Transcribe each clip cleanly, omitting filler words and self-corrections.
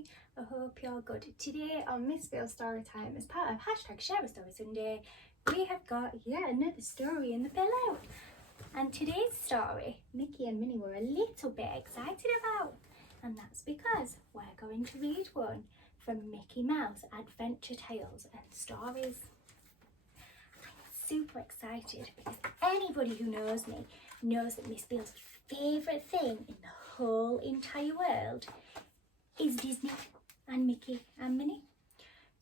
everybody, I hope you're good. Today on Miss Phil Story Time, as part of hashtag Share a Story Sunday, we have got yet another story in the pillow. And today's story, Mickey and Minnie were a little bit excited about. And that's because we're going to read one from Mickey Mouse Adventure Tales and Stories. I'm super excited because anybody who knows me knows that Miss Phil's favourite thing in the whole entire world is Disney and Mickey and Minnie.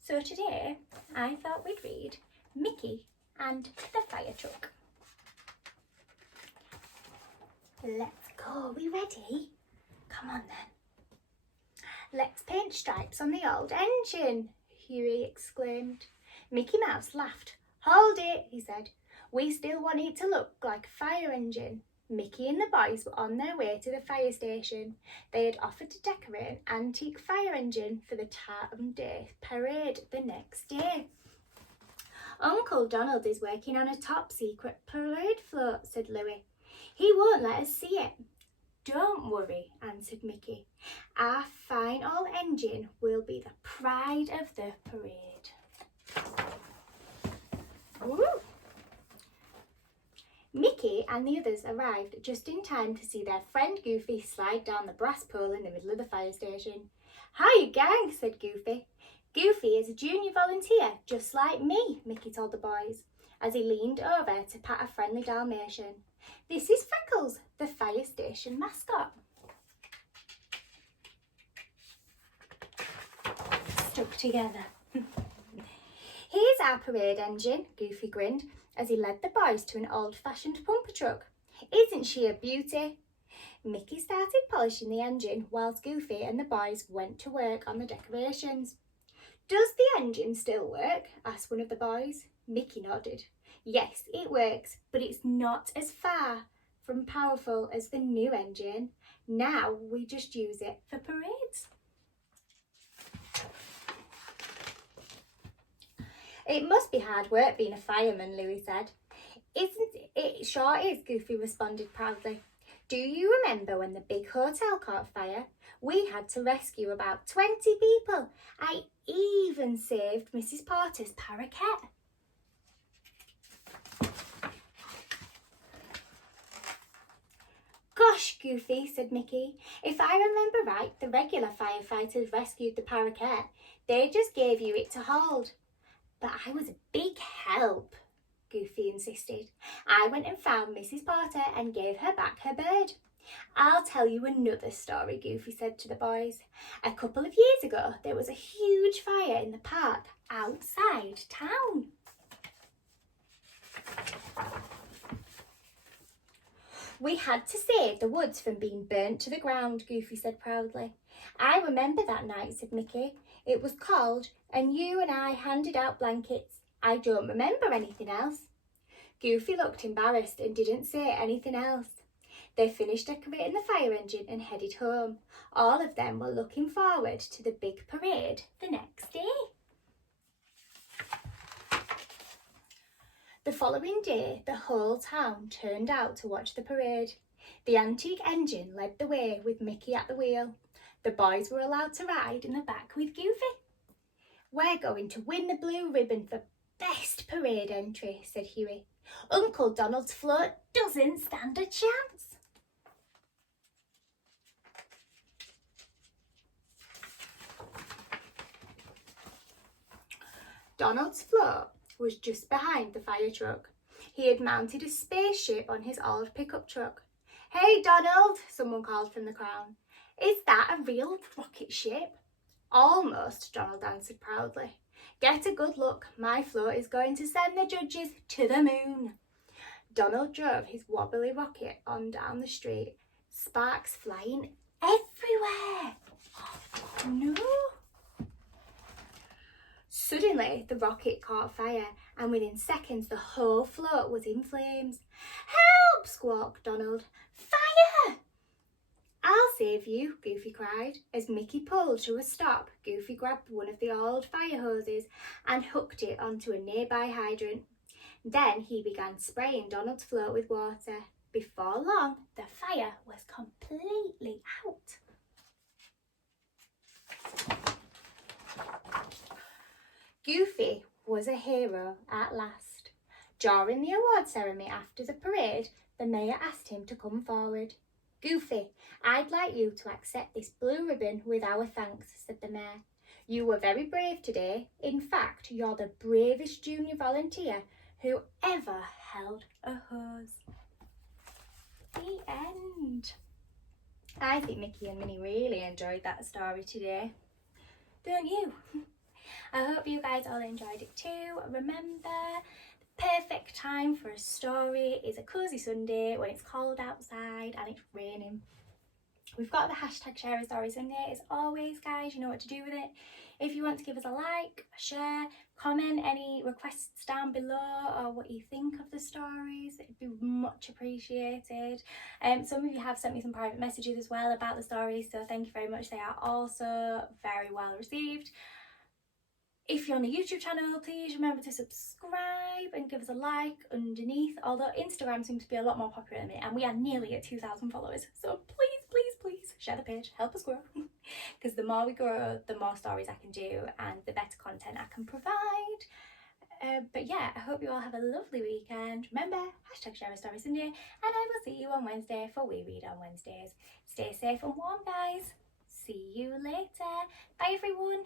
So today I thought we'd read Mickey and the Fire Truck. Let's go, we ready? Come on then. Let's paint stripes on the old engine, Huey exclaimed. Mickey Mouse laughed. Hold it, he said. We still want it to look like a fire engine. Mickey and the boys were on their way to the fire station. They had offered to decorate an antique fire engine for the Town Day parade the next day. Uncle Donald is working on a top secret parade float, said Louie. He won't let us see it. Don't worry, answered Mickey. Our fine old engine will be the pride of the parade. Woo! Mickey and the others arrived just in time to see their friend Goofy slide down the brass pole in the middle of the fire station. Hiya, gang, said Goofy. Goofy is a junior volunteer, just like me, Mickey told the boys, as he leaned over to pat a friendly Dalmatian. This is Freckles, the fire station mascot. Stuck together. Here's our parade engine, Goofy grinned, as he led the boys to an old-fashioned pumper truck. Isn't she a beauty? Mickey started polishing the engine whilst Goofy and the boys went to work on the decorations. Does the engine still work? Asked one of the boys. Mickey nodded. Yes, it works, but it's not as far from powerful as the new engine. Now we just use it for parades. It must be hard work being a fireman, Louie said. Isn't it? It sure is, Goofy responded proudly. Do you remember when the big hotel caught fire? We had to rescue about 20 people. I even saved Mrs. Porter's parakeet. Gosh, Goofy, said Mickey. If I remember right, the regular firefighters rescued the parakeet. They just gave you it to hold. But I was a big help, Goofy insisted. I went and found Mrs. Porter and gave her back her bird. I'll tell you another story, Goofy said to the boys. A couple of years ago, there was a huge fire in the park outside town. We had to save the woods from being burnt to the ground, Goofy said proudly. I remember that night, said Mickey. It was cold and you and I handed out blankets. I don't remember anything else. Goofy looked embarrassed and didn't say anything else. They finished decorating the fire engine and headed home. All of them were looking forward to the big parade the next day. The following day, the whole town turned out to watch the parade. The antique engine led the way with Mickey at the wheel. The boys were allowed to ride in the back with Goofy. We're going to win the blue ribbon for best parade entry, said Huey. Uncle Donald's float doesn't stand a chance. Donald's float was just behind the fire truck. He had mounted a spaceship on his old pickup truck. Hey, Donald, someone called from the crowd. Is that a real rocket ship? Almost, Donald answered proudly. Get a good look. My float is going to send the judges to the moon. Donald drove his wobbly rocket on down the street, sparks flying everywhere. Oh, no. Suddenly, the rocket caught fire, and within seconds, the whole float was in flames. Help! Squawked Donald. Fire! I'll save you, Goofy cried. As Mickey pulled to a stop, Goofy grabbed one of the old fire hoses and hooked it onto a nearby hydrant. Then he began spraying Donald's float with water. Before long, the fire was completely out. Goofy was a hero at last. During the award ceremony after the parade, the mayor asked him to come forward. Goofy, I'd like you to accept this blue ribbon with our thanks, said the mayor. You were very brave today. In fact, you're the bravest junior volunteer who ever held a hose. The end. I think Mickey and Minnie really enjoyed that story today. Don't you? I hope you guys all enjoyed it too. Remember, the perfect time for a story is a cosy Sunday when it's cold outside and it's raining. We've got the hashtag Share a Story Sunday as always, guys. You know what to do with it. If you want to give us a like, a share, comment any requests down below or what you think of the stories, it'd be much appreciated. Some of you have sent me some private messages as well about the stories, so thank you very much. They are also very well received. If you're on the YouTube channel, please remember to subscribe and give us a like underneath, although Instagram seems to be a lot more popular than me and we are nearly at 2,000 followers, so please share the page, help us grow, because the more we grow, the more stories I can do and the better content I can provide. But yeah, I hope you all have a lovely weekend. Remember, hashtag Share a Story Sunday, and I will see you on Wednesday for We Read on Wednesdays. Stay safe and warm, guys. See you later. Bye, everyone.